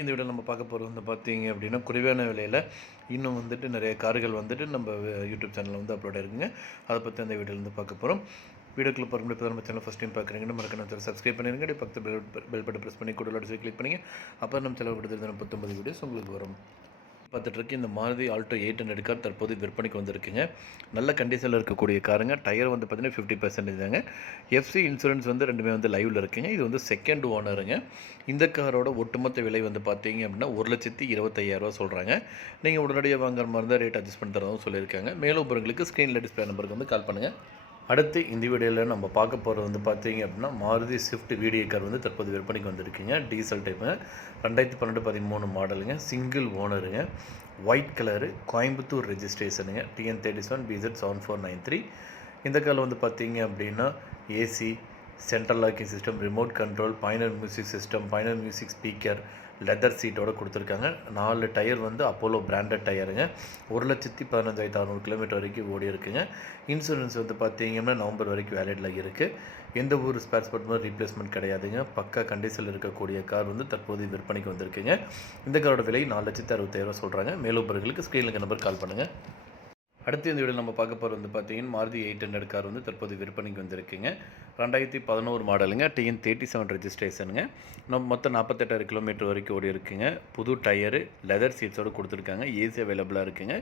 இந்த வீடியோ நம்ம பார்க்க போகிறது வந்து பார்த்தீங்க அப்படின்னா குறைவான விலையில் இன்னும் வந்துட்டு நிறைய கார்கள் வந்துட்டு நம்ம யூடியூப் சேனலில் வந்து அப்லோட் இருக்குங்க. அதை பற்றி அந்த வீடியோவில் வந்து பார்க்க போகிறோம். வீடியோக்குள்ள போகிற இப்போ நம்ம சேனல் ஃபஸ்ட் டைம் பார்க்குறீங்கன்னா மறக்காம சப்ஸ்கிரைப் பண்ணிடுங்க. பக்கத்து பெல் பட்டன் ப்ரெஸ் பண்ணி கூட கிளிக் பண்ணிங்க. அப்போ நம்ம செலவு கொடுத்துருந்த 39 வீடியோஸ் உங்களுக்கு வரும். பார்த்துட்ருக்கு இந்த மாருதி ஆல்டோ 800 கார் தற்போது விற்பனைக்கு வந்திருக்குங்க. நல்ல கண்டிஷனில் இருக்கக்கூடிய காருங்க. டயர் வந்து பார்த்தீங்கன்னா 50% தாங்க. எஃப்சி இன்சூரன்ஸ் வந்து ரெண்டுமே வந்து லைவில் இருக்குங்க. இது வந்து செகண்ட் ஓனருங்க. இந்த காரோட ஒட்டுமொத்த விலை வந்து பார்த்தீங்க அப்படின்னா 1,25,000 சொல்கிறாங்க. நீங்கள் உடனடியாக வாங்குற மாதிரி இருந்தால் ரேட் அட்ஜஸ்ட் பண்ணி தரதும் சொல்லியிருக்காங்க. மேலும் உங்களுக்கு ஸ்க்ரீனில் டிஸ்பிளே நம்பருக்கு வந்து கால் பண்ணுங்கள். அடுத்து இந்த வீடியோவில் நம்ம பார்க்க போகிறது வந்து பார்த்தீங்க அப்படின்னா மாருதி ஸ்விஃப்ட் வீடியோ கார் வந்து தற்போது விற்பனைக்கு வந்திருக்குங்க. டீசல் டைப்புங்க. 2012-13 மாடலுங்க. சிங்கிள் ஓனருங்க. White colour. கோயம்புத்தூர் ரெஜிஸ்ட்ரேஷனுங்க. TN37BZ7493. இந்த காரில் வந்து பார்த்தீங்க அப்படின்னா AC, central locking system, remote control, Pioneer music system, Pioneer music speaker, leather சீட்டோடு கொடுத்துருக்காங்க. 4 டயர் வந்து அப்போலோ பிராண்டட் டயருங்க. 1,15,600 கிலோமீட்டர் வரைக்கும் ஓடி இருக்குங்க. இன்சூரன்ஸ் வந்து பார்த்தீங்கன்னா நவம்பர் வரைக்கும் வேலிடில் இருக்குது. எந்த ஒரு ஸ்பேர் பார்ட்ஸும் ரீப்ளேஸ்மெண்ட் கிடையாதுங்க. பக்கா கண்டிஷனில் இருக்கக்கூடிய கார் வந்து தற்போது விற்பனைக்கு வந்திருக்குங்க. இந்த காரோட விலை 4,65,000 சொல்கிறாங்க. மேலும் பிறகுகளுக்கு ஸ்க்ரீனுக்கு நம்பர் கால் பண்ணுங்கள். அடுத்து இந்த வீடியோ நம்ம பார்க்க போகிறது வந்து பார்த்தீங்கன்னா மாருதி 800 கார் வந்து தற்போது விற்பனைக்கு வந்திருக்குங்க. 2011 மாடலுங்க. TN37 ரெஜிஸ்ட்ரேஷனுங்க. நம்ம மொத்தம் 48,000 கிலோமீட்டர் வரைக்கும் ஓடி இருக்குங்க. புது டயரு, லெதர் சீட்ஸோடு கொடுத்துருக்காங்க. ஏசி அவைலபிளாக இருக்குங்க.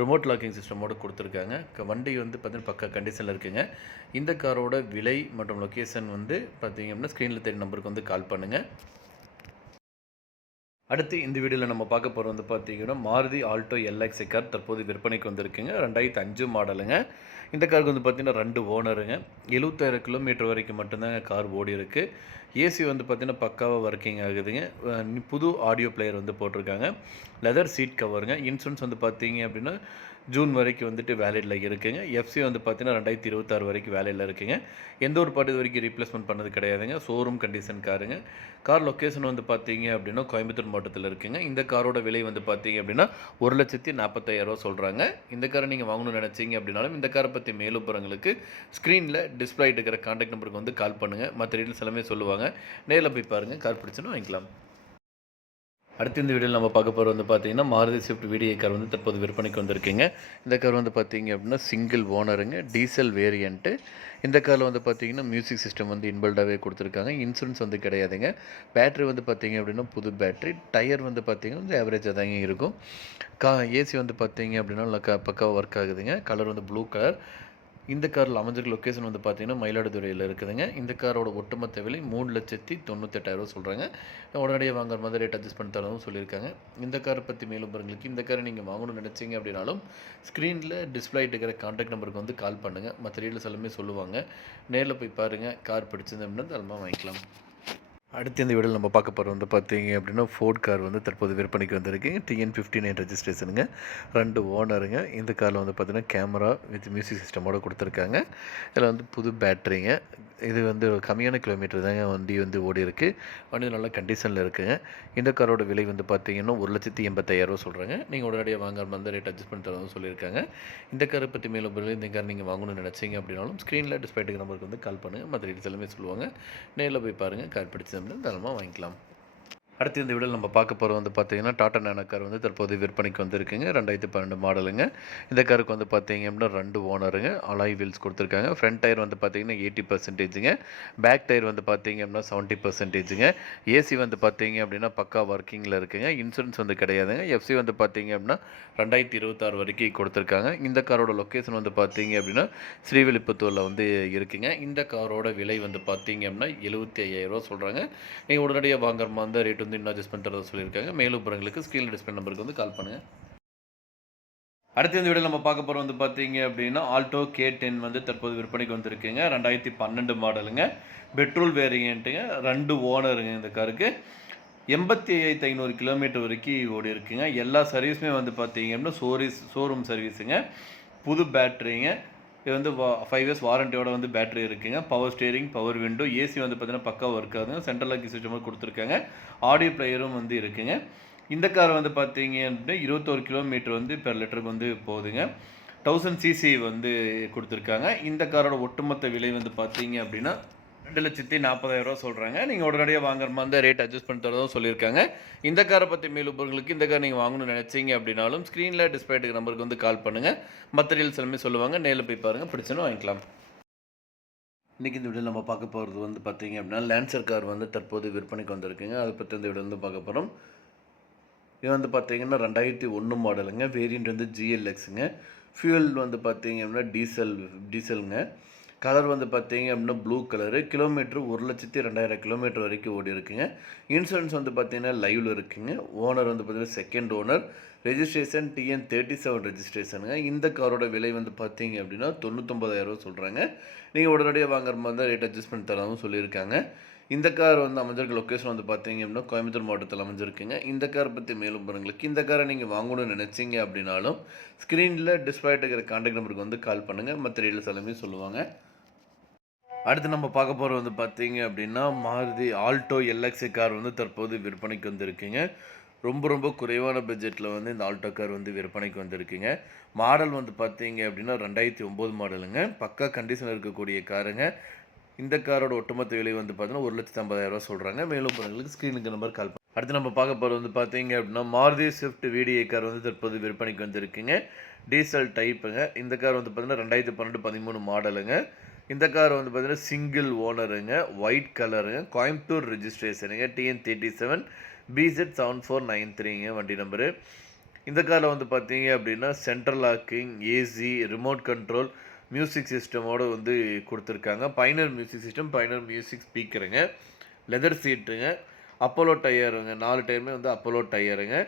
ரிமோட் லாக்கிங் சிஸ்டமோடு கொடுத்துருக்காங்க. வண்டி வந்து பார்த்தீங்கன்னா பக்கா கண்டிஷனில் இருக்குங்க. இந்த காரோட விலை மற்றும் லொக்கேஷன் வந்து பார்த்தீங்க அப்படின்னா ஸ்க்ரீனில் தெரியும் நம்பருக்கு வந்து கால் பண்ணுங்கள். அடுத்து இந்த வீடியோவில் நம்ம பார்க்க போகிறது வந்து பார்த்தீங்கன்னா மாருதி ஆல்டோ LX கார் தற்போது விற்பனைக்கு வந்திருக்குங்க. 2005 மாடலுங்க. இந்த காருக்கு வந்து பார்த்தீங்கன்னா 2 ஓனருங்க. 70,000 கிலோமீட்டர் வரைக்கும் மட்டும்தாங்க கார் ஓடி இருக்குது. ஏசி வந்து பார்த்தீங்கன்னா பக்காவாக ஒர்க்கிங் ஆகுதுங்க. புது ஆடியோ பிளேயர் வந்து போட்டிருக்காங்க. Leather seat கவருங்க. இன்சூரன்ஸ் வந்து பார்த்தீங்க அப்படின்னா ஜூன் வரைக்கும் வந்துட்டு வேலிடில் இருக்குங்க. எஃப்சி வந்து பார்த்தீங்கன்னா 2026 வரைக்கும் வேலிடில் இருக்குங்க. எந்த ஒரு பார்ட் இது வரைக்கும் ரீப்ளேஸ்மெண்ட் பண்ணது கிடையாதுங்க. ஷோரூம் கண்டிஷன் காருங்க. கார் லொக்கேஷன் வந்து பார்த்தீங்க அப்படின்னா கோயம்புத்தூர் மாவட்டத்தில் இருக்குங்க. இந்த காரோட விலை வந்து பார்த்தீங்க அப்படின்னா 1,45,000 சொல்கிறாங்க. இந்த காரை நீங்கள் வாங்கணும்னு நினச்சிங்க அப்படின்னாலும் இந்த காரை பற்றி மேலும் விவரங்களுக்கு ஸ்க்ரீனில் டிஸ்பிளே இருக்கிற கான்டாக்ட் நம்பருக்கு வந்து கால் பண்ணுங்கள். மற்ற டீட்டெயில்ஸ் எல்லாமே சொல்லுவாங்க. நேரில் போய் பாருங்கள். கார் பிடிச்சுன்னு வாங்கிக்கலாம். அடுத்து இந்த வீடியோவில் நம்ம பார்க்க போகிறது வந்து பார்த்தீங்கன்னா மாருதி ஸ்விஃப்ட் வீடியோ கார் வந்து தற்போது விற்பனைக்கு வந்திருக்குங்க. இந்த கார் வந்து பார்த்தீங்க அப்படின்னா சிங்கிள் ஓனருங்க. Diesel variant. இந்த காரில் வந்து பார்த்தீங்கன்னா மியூசிக் சிஸ்டம் வந்து இன்பில்டாகவே கொடுத்துருக்காங்க. இன்சூரன்ஸ் வந்து கிடையாதுங்க. பேட்ரி வந்து பார்த்தீங்க அப்படின்னா புது பேட்ரி. டயர் வந்து பார்த்தீங்கன்னா வந்து ஆவரேஜாக தாங்க இருக்கும். ஏசி வந்து பார்த்தீங்க அப்படின்னா பக்காவாக ஒர்க் ஆகுதுங்க. கலர் வந்து ப்ளூ கலர். இந்த காரில் அமைஞ்சிருக்க லொக்கேஷன் வந்து பார்த்தீங்கன்னா மயிலாடுதுறையில் இருக்குதுங்க. இந்த காரோட ஒட்டுமொத்த விலை 3,98,000 சொல்கிறாங்க. உடனடியாக வாங்குற மாதிரி ரேட் அட்ஜஸ்ட் பண்ணி தரவும் சொல்லியிருக்காங்க. இந்த காரை பற்றி மேலும் பாருங்களுக்கு இந்த காரை நீங்கள் வாங்கணும்னு நினச்சிங்க அப்படின்னாலும் ஸ்க்ரீனில் டிஸ்பிளே இருக்கிற கான்டாக்ட் நம்பருக்கு வந்து கால் பண்ணுங்கள். மற்ற டீட்டெயில்ஸ் எல்லாமே சொல்லுவாங்க. நேரில் போய் பாருங்கள். கார் பிடிச்சிருந்து அப்படின்னா தரமாக வாங்கிக்கலாம். அடுத்து இந்த வீடியோவில் நம்ம பார்க்க போகிறது வந்து பார்த்தீங்க அப்படின்னா ஃபோர்ட் கார் வந்து தற்போது விற்பனைக்கு வந்திருக்கு. TN59 ரெஜிஸ்ட்ரேஷனுங்க. 2 ஓனருங்க. இந்த காரில் வந்து பார்த்தீங்கன்னா கேமரா வித் மியூசிக் சிஸ்டமோடு கொடுத்துருக்காங்க. இதில் வந்து புது பேட்ரிங்க. இது வந்து கம்மியான கிலோமீட்டர் தாங்க வண்டி வந்து ஓடி இருக்குது. வண்டி நல்ல கண்டிஷனில் இருக்குங்க. இந்த காரோட விலை வந்து பார்த்தீங்கன்னா 1,85,000 சொல்கிறாங்க. நீங்கள் உடனடியாக வாங்குற மாதிரி ரேட் அட்ஜஸ்ட் பண்ணி தரவும் சொல்லியிருக்காங்க. இந்த காரை பற்றி மேலும் இந்த கார் நீங்கள் வாங்கணும்னு நினச்சிங்க அப்படின்னாலும் ஸ்க்ரீனில் டிஸ்பிளே நம்பருக்கு வந்து கால் பண்ணுங்கள். மற்ற டீட்டெயில்ஸ் எல்லாமே சொல்லுவாங்க. நேரில் போய் பாருங்கள். கார் பிடிச்சது தாராளமாக வாங்கிக்கலாம். அடுத்து இந்த வீடியோவில் நம்ம பார்க்க போகிறது வந்து பார்த்தீங்கன்னா டாடா நேனோ கார் வந்து தற்போது விற்பனைக்கு வந்திருக்குங்க. 2012 மாடலுங்க. இந்த காருக்கு வந்து பார்த்தீங்க அப்படின்னா 2 ஓனருங்க. அலாய் வீல்ஸ் கொடுத்துருக்காங்க. ஃப்ரண்ட் டயர் வந்து பார்த்தீங்கன்னா 80%ங்க. பேக் டயர் வந்து பார்த்தீங்க அப்படின்னா 70%ங்க. ஏசி வந்து பார்த்தீங்க அப்படின்னா பக்கா ஒர்க்கிங்கில் இருக்குங்க. இன்சூரன்ஸ் வந்து கிடையாதுங்க. எஃப்சி வந்து பார்த்தீங்க அப்படின்னா 2026 வரைக்கும் கொடுத்துருக்காங்க. இந்த காரோட லொக்கேஷன் வந்து பார்த்தீங்க அப்படின்னா ஸ்ரீவில்லிபுத்தூரில் வந்து இருக்குங்க. இந்த காரோட விலை வந்து பார்த்தீங்க அப்படின்னா 75,000 சொல்கிறாங்க. நீங்கள் உடனடியாக வாங்குற மாதிரி ரேட் வந்து இன்னும் அட்ஜஸ்ட் பண்ணுறதா சொல்லியிருக்காங்க. மேலும் விவரங்களுக்கு ஸ்க்ரீனில் டிஸ்பிளே நம்பருக்கு வந்து கால் பண்ணுங்கள். அடுத்த இந்த வீடியோ நம்ம பார்க்க போகிறோம் வந்து பார்த்தீங்க அப்படின்னா ஆல்டோ K10 வந்து தற்போது விற்பனைக்கு வந்திருக்குங்க. 2012 மாடலுங்க. பெட்ரோல் வேரியண்ட்டுங்க. 2 ஓனருங்க. இந்த காருக்கு 85,500 கிலோமீட்டர் வரைக்கும் ஓடி இருக்குங்க. எல்லா சர்வீஸுமே வந்து பார்த்தீங்க அப்படின்னா ஷோரூம் சர்வீஸுங்க. புது பேட்ரிங்க. இது வந்து 5 இயர்ஸ் வாரண்டியோட வந்து பேட்டரி இருக்குங்க. Power steering, power window, AC வந்து பார்த்தீங்கன்னா பக்காவாக ஒர்க் ஆகுதுங்க. சென்ட்ரல் லாக்கிங் சிஸ்டம் கொடுத்துருக்காங்க. ஆடியோ பிளேயரும் வந்து இருக்குங்க. இந்த கார் வந்து பார்த்தீங்க அப்படின்னா 21 கிலோமீட்டர் வந்து பெர் லிட்டருக்கு வந்து போகுதுங்க. 1000 cc வந்து கொடுத்துருக்காங்க. இந்த காரோட ஒட்டுமொத்த விலை வந்து பார்த்தீங்க அப்படின்னா 2,40,000 சொல்றாங்க. நீங்க உடனடியா வாங்குற மாரி இருந்தா ரேட் அட்ஜஸ்ட் பண்ணி தரதும் சொல்லியிருக்காங்க. இந்த கார பத்தி மேலும் விவரங்களுக்கு இந்த கார் நீங்க வாங்கணும்னு நெனைச்சீங்க அப்டின்னாலும், ஸ்க்ரீன்ல டிஸ்ப்ளே ஆயிட்டு இருக்க நம்பருக்கு வந்து கால் பண்ணுங்க. மத்த டீடைல்ஸ் எல்லாமே சொல்லுவாங்க. நேர்ல போய் பாருங்க. பிடிச்சதுனா வாங்கிக்கலாம். இன்னைக்கு இந்த வீடியோல நம்ம பார்க்க போறது வந்து பார்த்தீங்க அப்டின்னா, லான்சர் கார் வந்து தற்போது விற்பனைக்கு வந்திருக்குங்க. அத பத்தி இந்த வீடியோல வந்து பார்க்க போறோம். இது வந்து பார்த்தீங்கன்னா 2001 மாடலுங்க. வேரியன்ட் வந்து GLXங்க. ஃபியூயல் வந்து பார்த்தீங்க அப்டின்னா டீசல்ங்க. கலர் வந்து பார்த்தீங்க அப்டின்னா ப்ளூ கலரு. கிலோமீட்டர் 1,02,000 கிலோமீட்டர் வரைக்கும் ஓடியிருக்குங்க. இன்சூரன்ஸ் வந்து பார்த்தீங்கன்னா லைவ்ல இருக்குங்க. ஓனர் வந்து பார்த்தீங்கன்னா செகண்ட் ஓனர். Registration TN37 ரெஜிஸ்ட்ரேஷனுங்க. இந்த காரோட விலை வந்து பார்த்தீங்க அப்டின்னா 99,000 சொல்றாங்க. நீங்க உடனடியா வாங்குற மாரி இருந்தா ரேட் அட்ஜஸ்ட் பண்ணி தரதாவும் சொல்லியிருக்காங்க. இந்த கார் வந்து அமைஞ்சிருக்க லொக்கேஷன் வந்து பார்த்தீங்க அப்படின்னா கோயம்புத்தூர் மாவட்டத்தில் அமைஞ்சிருக்குங்க. இந்த காரை பற்றி மேலும் விவரங்களுக்கு இந்த காரை நீங்கள் வாங்கணும்னு நினச்சிங்க அப்படின்னாலும் ஸ்க்ரீனில் டிஸ்பிளே இருக்கிற கான்டாக்ட் நம்பருக்கு வந்து கால் பண்ணுங்கள். மற்ற டீடைல்ஸ் எல்லாமே சொல்லுவாங்க. அடுத்து நம்ம பார்க்க போகிறது வந்து பார்த்தீங்க அப்படின்னா மாருதி ஆல்டோ LX கார் வந்து தற்போது விற்பனைக்கு வந்திருக்குங்க. ரொம்ப குறைவான பட்ஜெட்டில் வந்து இந்த ஆல்டோ கார் வந்து விற்பனைக்கு வந்திருக்குங்க. மாடல் வந்து பார்த்தீங்க அப்படின்னா 2009 மாடலுங்க. பக்கா கண்டிஷனில் இருக்கக்கூடிய காருங்க. இந்த காரோட ஒட்டுமொத்த விலை வந்து பார்த்தீங்கன்னா 1,50,000 சொல்கிறாங்க. மேலும் உங்களுக்கு ஸ்க்ரீனுக்கு நம்பர் கால் பண்ணுங்க. அடுத்து நம்ம பார்க்க போகிறது வந்து பார்த்தீங்க அப்படின்னா மாருதி ஸ்விஃப்ட் VDI கார் வந்து தற்போது விற்பனைக்கு வந்திருக்குங்க. டீசல் டைப்புங்க. இந்த கார் வந்து பார்த்தீங்கன்னா 2012-13 மாடலுங்க. இந்த கார் வந்து பார்த்தீங்கன்னா சிங்கிள் ஓனருங்க. ஒயிட் கலருங்க. கோயம்புத்தூர் ரெஜிஸ்ட்ரேஷனுங்க. TN37 BZ7493ங்க வண்டி நம்பரு. இந்த காரில் வந்து பார்த்தீங்க அப்படின்னா central locking, AC, remote control, music சிஸ்டமோடு வந்து கொடுத்துருக்காங்க. Pioneer music system, Pioneer music ஸ்பீக்கருங்க. லெதர் சீட்டுங்க. அப்போலோ டயருங்க. 4 டயருமே வந்து அப்போலோ டயருங்க.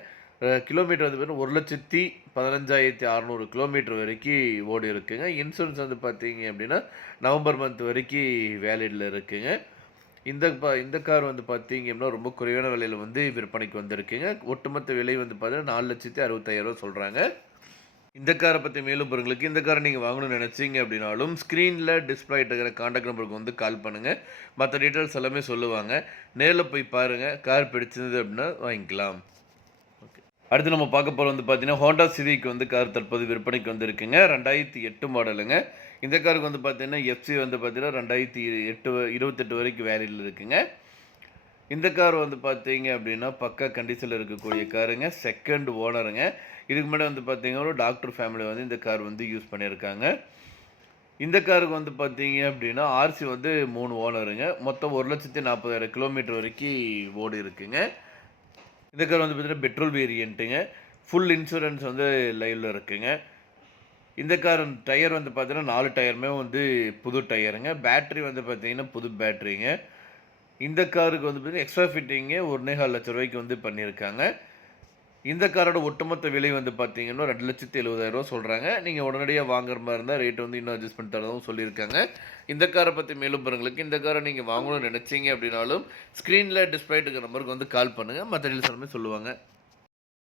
கிலோமீட்டர் வந்து பார்த்தீங்கன்னா 1,15,600 கிலோமீட்டர் வரைக்கும் ஓடி இருக்குங்க. இன்சூரன்ஸ் வந்து பார்த்தீங்க அப்படின்னா நவம்பர் மந்த் வரைக்கும் வேலிடில் இருக்குங்க. இந்த கார் வந்து பார்த்தீங்க அப்படின்னா ரொம்ப குறைவான விலையில் வந்து விற்பனைக்கு வந்திருக்குங்க. ஒட்டுமொத்த விலை வந்து பார்த்தீங்கன்னா 4,65,000 சொல்கிறாங்க. இந்த காரை பற்றி மேலும் விவரங்களுக்கு இந்த காரை நீங்கள் வாங்கணும்னு நினச்சிங்க அப்படின்னாலும் ஸ்க்ரீனில் டிஸ்பிளே இருக்கிற கான்டாக்ட் நம்பருக்கு வந்து கால் பண்ணுங்கள். மற்ற டீட்டெயில்ஸ் எல்லாமே சொல்லுவாங்க. நேரில் போய் பாருங்கள். கார் பிடிச்சிருந்தது அப்படின்னா வாங்கிக்கலாம். ஓகே. அடுத்து நம்ம பார்க்க போகிறது வந்து பார்த்தீங்கன்னா ஹோண்டா சிவிக் வந்து கார் தற்போது விற்பனைக்கு வந்திருக்குங்க. 2008 மாடலுங்க. இந்த காருக்கு வந்து பார்த்தீங்கன்னா FC வந்து பார்த்தீங்கன்னா 2028 வரைக்கும் வேலிடில் இருக்குங்க. இந்த கார் வந்து பார்த்தீங்க அப்படின்னா பக்கா கண்டிஷனில் இருக்கக்கூடிய காருங்க. செகண்ட் ஓனருங்க. இதுக்கு முன்னாடி வந்து பார்த்தீங்கன்னா ஒரு டாக்டர் ஃபேமிலி வந்து இந்த கார் வந்து யூஸ் பண்ணியிருக்காங்க. இந்த காருக்கு வந்து பார்த்தீங்க அப்படின்னா RC வந்து 3 ஓனருங்க. மொத்தம் 1,40,000 கிலோமீட்டர் வரைக்கும் ஓடி இருக்குங்க. இந்த கார் வந்து பார்த்தீங்கன்னா பெட்ரோல் வேரியண்ட்டுங்க. ஃபுல் இன்சூரன்ஸ் வந்து லைவில் இருக்குங்க. இந்த கார் டயர் வந்து பார்த்தீங்கன்னா 4 டயருமே வந்து புது டயருங்க. பேட்டரி வந்து பார்த்தீங்கன்னா புது பேட்டரிங்க. இந்த காருக்கு வந்து பார்த்தீங்கன்னா எக்ஸ்ட்ரா ஃபிட்டிங்கு 1,25,000 ரூபாய்க்கு வந்து பண்ணியிருக்காங்க. இந்த காரோட ஒட்டுமொத்த விலை வந்து பார்த்தீங்கன்னா 2,70,000 சொல்கிறாங்க. நீங்கள் உடனடியாக வாங்குற மாதிரி இருந்தால் ரேட் வந்து இன்னும் அட்ஜஸ்ட் பண்ணி தரதும் சொல்லியிருக்காங்க. இந்த காரை பற்றி மேலும் விவரங்களுக்கு இந்த காரை நீங்கள் வாங்கணும்னு நினச்சிங்க அப்படின்னாலும் ஸ்க்ரீனில் டிஸ்பிளே இருக்கிற நம்பருக்கு வந்து கால் பண்ணுங்கள். மற்ற டீடைல்ஸ் எல்லாமே சொல்லுவாங்க.